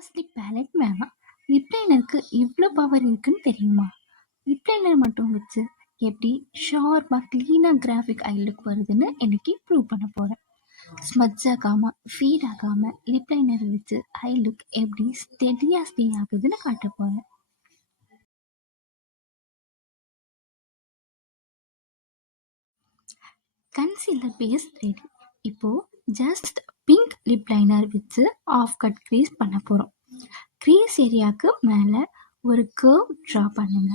Costly ballot வேணாம். லிப் லைனருக்கு இவ்வளோ பவர் இருக்குன்னு தெரியுமா? லிப் லைனர் மட்டும் வச்சு எப்படி ஷார்ப்பாக க்ளீனாக கிராஃபிக் ஐ லுக் வருதுன்னு இன்னைக்கு ப்ரூவ் பண்ண போகிறேன். ஸ்மட்ச் ஆகாமல் ஃபீட் ஆகாமல் லிப் லைனர் வச்சு ஐ லுக் எப்படி ஸ்டெடியாக ஸ்டே ஆகுதுன்னு காட்ட போகிறேன். Concealer base ready. இப்போது ஜஸ்ட் பிங்க் லிப் லைனர் வச்சு ஆஃப் கட் க்ரீஸ் பண்ண போகிறோம். க்ரீஸ் ஏரியாவுக்கு மேலே ஒரு கர்வ் ட்ரா பண்ணுங்க.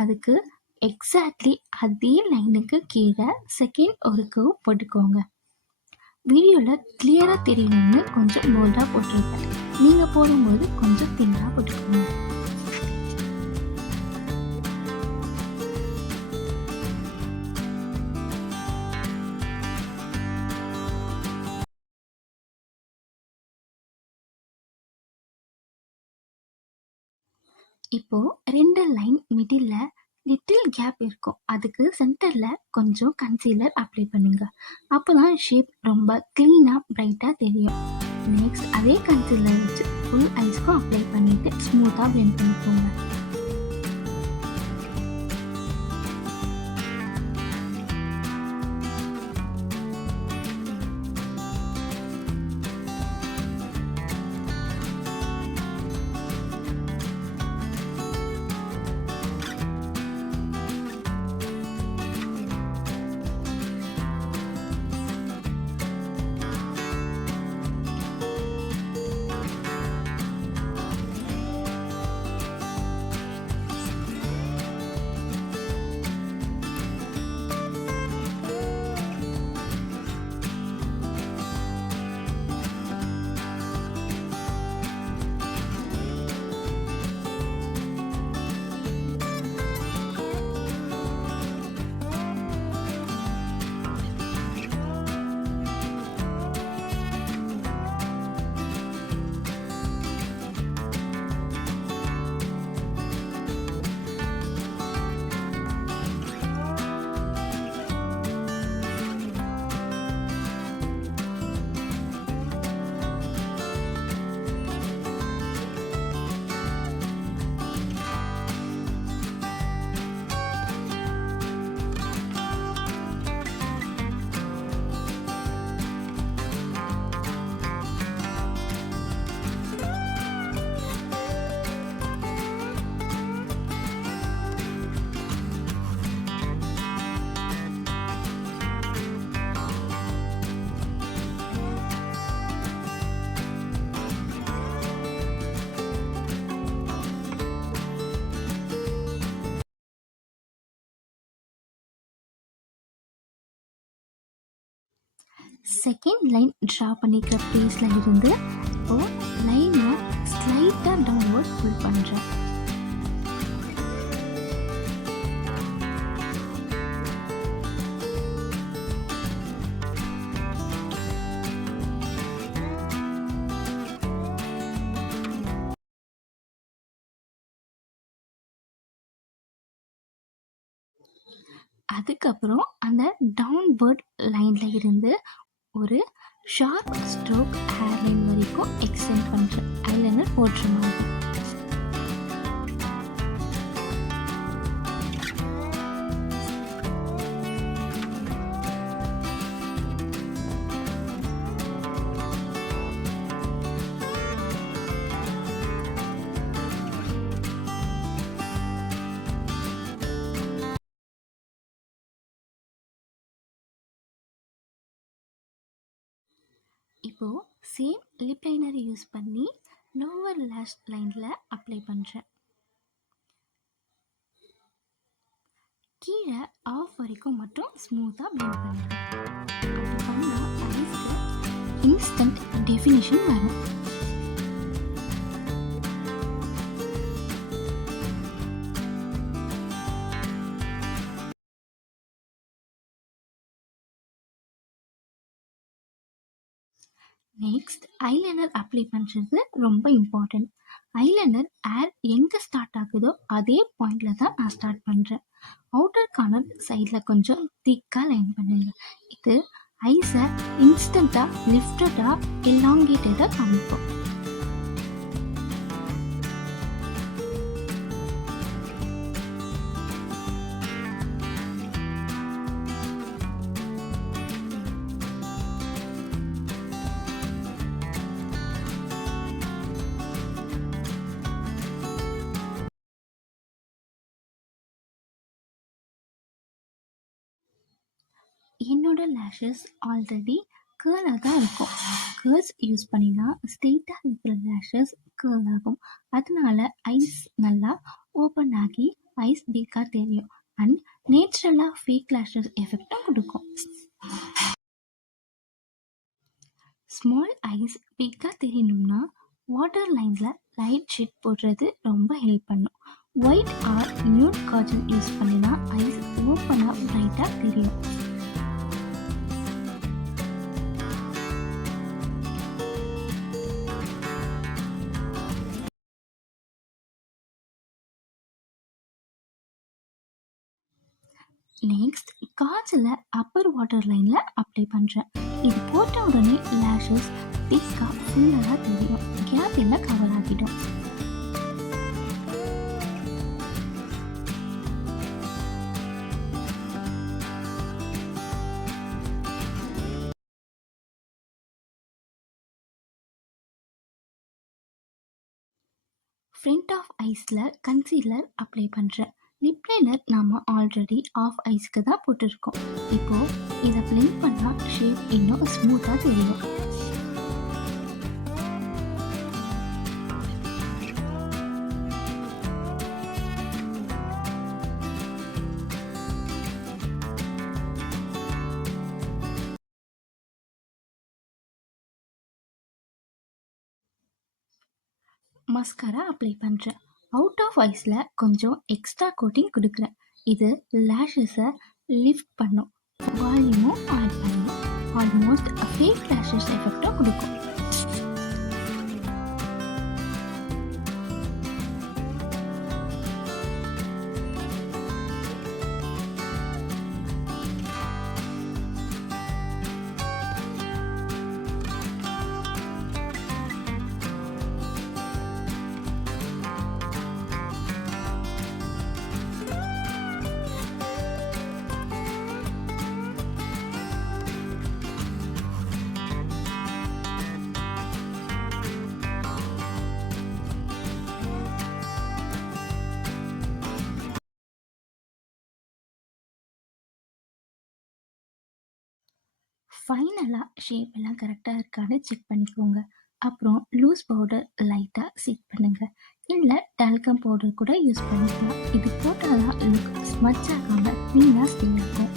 அதுக்கு எக்ஸாக்ட்லி அதே லைனுக்கு கீழே செகண்ட் ஒரு கர்வ் போட்டுக்கோங்க. வீடியோவில் கிளியராக தெரியணும்னு கொஞ்சம் போல்டாக போட்டிருக்கேன். நீங்கள் போடும்போது கொஞ்சம் தின்னாக போட்டுக்கோங்க. இப்போ 2 லைன் மிடில் லிட்டில் கேப் இருக்கும். அதுக்கு சென்டரில் கொஞ்சம் கன்சீலர் அப்ளை பண்ணுங்க. அப்போ தான் ஷேப் ரொம்ப க்ளீனாக பிரைட்டாக தெரியும். நெக்ஸ்ட் அதே கன்சீலர் வச்சு ஃபுல் ஐஸ்க்கும் அப்ளை பண்ணிவிட்டு ஸ்மூத்தாக பிளெண்ட் பண்ணிக்கோங்க. செகண்ட் லைன் ட்ரா பண்ணிக்கிற ப்ளேஸில் இருந்து இப்போது லைனை ஸ்லைட்டாக டவுன்வர்ட் புல் பண்ணுறேன். அதுக்கப்புறம் அந்த டவுன்வர்ட் லைனில் இருந்து ஒரு ஷார்ப் ஸ்ட்ரோக் ஹேர்லைன் வரைக்கும் எக்ஸ்டெண்ட் பண்ணுறேன். ஐலைனர் போடுற மாதிரி. இப்போது சேம் லிப் லைனர் யூஸ் பண்ணி லோவர் லேஷ் லைனில் அப்ளை பண்ணுறேன். கீழே ஆஃப் வரைக்கும் மட்டும் ஸ்மூத்தாக பிளெண்ட் பண்ணுறேன். அப்படி பண்ணால் ஐஸ்க்கு இன்ஸ்டன்ட் டெஃபினிஷன் வரும். நெக்ஸ்ட் ஐலைனர் அப்ளை பண்ணுறது ரொம்ப இம்பார்ட்டன்ட். ஐலைனர் ஏர் எங்கே ஸ்டார்ட் ஆகுதோ அதே பாயிண்டில் தான் நான் ஸ்டார்ட் பண்ணுறேன். அவுட்டர் கார்னர் சைடில் கொஞ்சம் திக்காக லைன் பண்ணுங்க. இது ஐஸை இன்ஸ்டண்ட்டாக லிஃப்டடாக எலாங்கேட்டடாக காமிப்போம். என்னோட லேஷஸ் ஆல்ரெடி கேர்லாக தான் இருக்கும். கேர்ள்ஸ் யூஸ் பண்ணினா ஸ்ட்ரெயிட்டாக இருக்கிற லேஷஸ் கேர்ள் ஆகும். அதனால ஐஸ் நல்லா ஓப்பன் ஆகி ஐஸ் பிக்காக தெரியும் அண்ட் நேச்சுரலாக ஃபேக் லேஷஸ் எஃபெக்டும் கொடுக்கும். ஸ்மால் ஐஸ் பிக்காக தெரியணும்னா வாட்டர் லைனில் லைட் ஷேட் போடுறது ரொம்ப ஹெல்ப் பண்ணும். White or nude kajal use பண்ணினா ஐஸ் ஓப்பனாக பிரைட்டாக தெரியும். நெக்ஸ்ட் காஜலை அப்பர் வாட்டர் லைனில் அப்ளை பண்ணுறேன். இது போட்ட உடனே லேஷஸ் திக்காக ஃபுல்லாக தெரியும். கேப் எல்லாம் கவர் ஆகிடும். ஃப்ரண்ட் ஆஃப் ஐஸில் கன்சீலர் அப்ளை பண்ணுறேன். லிப் லைனர் நாம் ஆல்ரெடி ஆஃப் ஐஸ்க்கு தான் போட்டிருக்கோம். இப்போது இதை பிளெண்ட் பண்ணால் ஷேப் இன்னும் ஸ்மூத்தாக தெரியும். மஸ்காரா அப்ளை பண்ணுறேன். அவுட் ஆஃப் ஐஸில் கொஞ்சம் எக்ஸ்ட்ரா கோட்டிங் கொடுக்குறேன். இது லேஷஸை லிஃப்ட் பண்ணும், வால்யூமும் ஆட் பண்ணும். ஆல்மோஸ்ட் ஃபேக் லேஷஸ் எஃபெக்டும் கொடுக்கும். ஃபைனலாக ஷேப் எல்லாம் கரெக்டாக இருக்கான்னு செக் பண்ணிக்கோங்க. அப்புறம் லூஸ் பவுடர் லைட்டாக செட் பண்ணுங்கள். இல்லை டால்கம் பவுடர் கூட யூஸ் பண்ணிக்கலாம். இது போட்டால் தான் லுக் ஸ்மட்ச் ஆகாமல் க்ளீனாக ஸ்டே ஆகும்.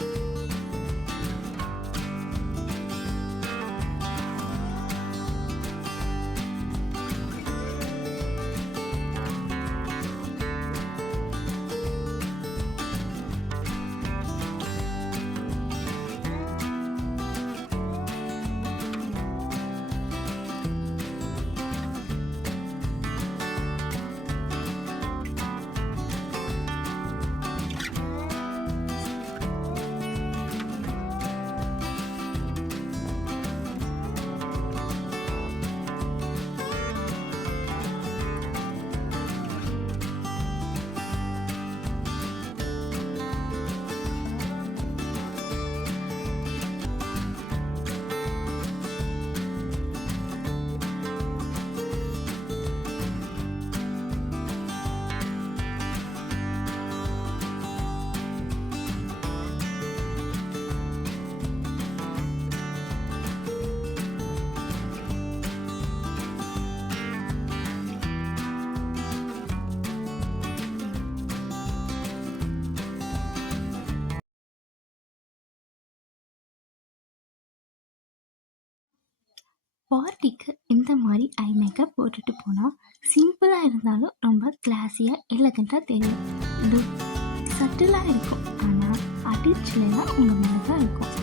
பார்ட்டிக்கு இந்த மாதிரி ஐ மேக்கப் போட்டுட்டு போனால் சிம்பிளாக இருந்தாலும் ரொம்ப கிளாஸியாக எலகண்ட்டாக தெரியும். லுக் சட்டிலாக இருக்கும், ஆனால் அடிச்சுலாம் உங்கள் மேலே தான் இருக்கும்.